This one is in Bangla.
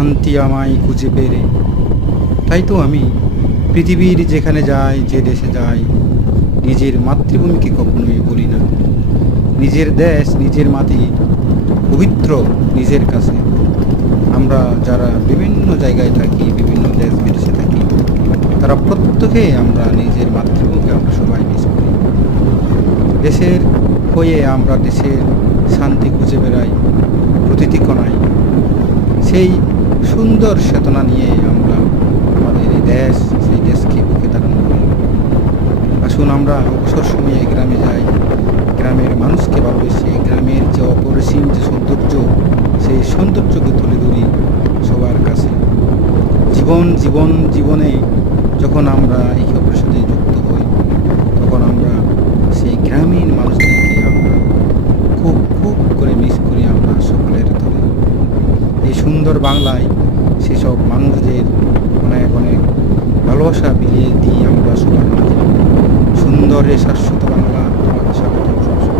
শান্তি আমায় খুঁজে পেরে। তাই তো আমি পৃথিবীর যেখানে যাই, যে দেশে যাই, নিজের মাতৃভূমিকে কখনোই বলি না। নিজের দেশ, নিজের মাটি পবিত্র নিজের কাছে। আমরা যারা বিভিন্ন জায়গায় থাকি, বিভিন্ন দেশ বিদেশে থাকি, তারা প্রত্যেকে আমরা নিজের মাতৃভূমিকে আমরা সবাই মিস করি। দেশের হয়ে আমরা দেশের শান্তি খুঁজে বেড়াই প্রতিটি কোণায়। সেই সুন্দর চেতনা নিয়ে আমরা আমাদের এই দেশ, সেই দেশকে বুকে ধারণ করি। আসুন আমরা অবসর সময়ে গ্রামে যাই, গ্রামের মানুষকে ভালোবেসে গ্রামের যে অপরিসীম যে সৌন্দর্য, সেই সৌন্দর্যকে তুলে ধরি সবার কাছে। জীবনে যখন আমরা একে অপরের সাথে যুক্ত হই, তখন আমরা সেই গ্রামীণ মানুষদেরকে আমরা খুব খুব করে মিস করি আমরা সকলের ধরে। এই সুন্দর বাংলায় সেসব মানুষদের অনেক অনেক ভালোবাসা বিলিয়ে দিই আমরা সবার মাঝে। সুন্দর এ শাশ্বত বাংলা, তোমাকে স্বাগত।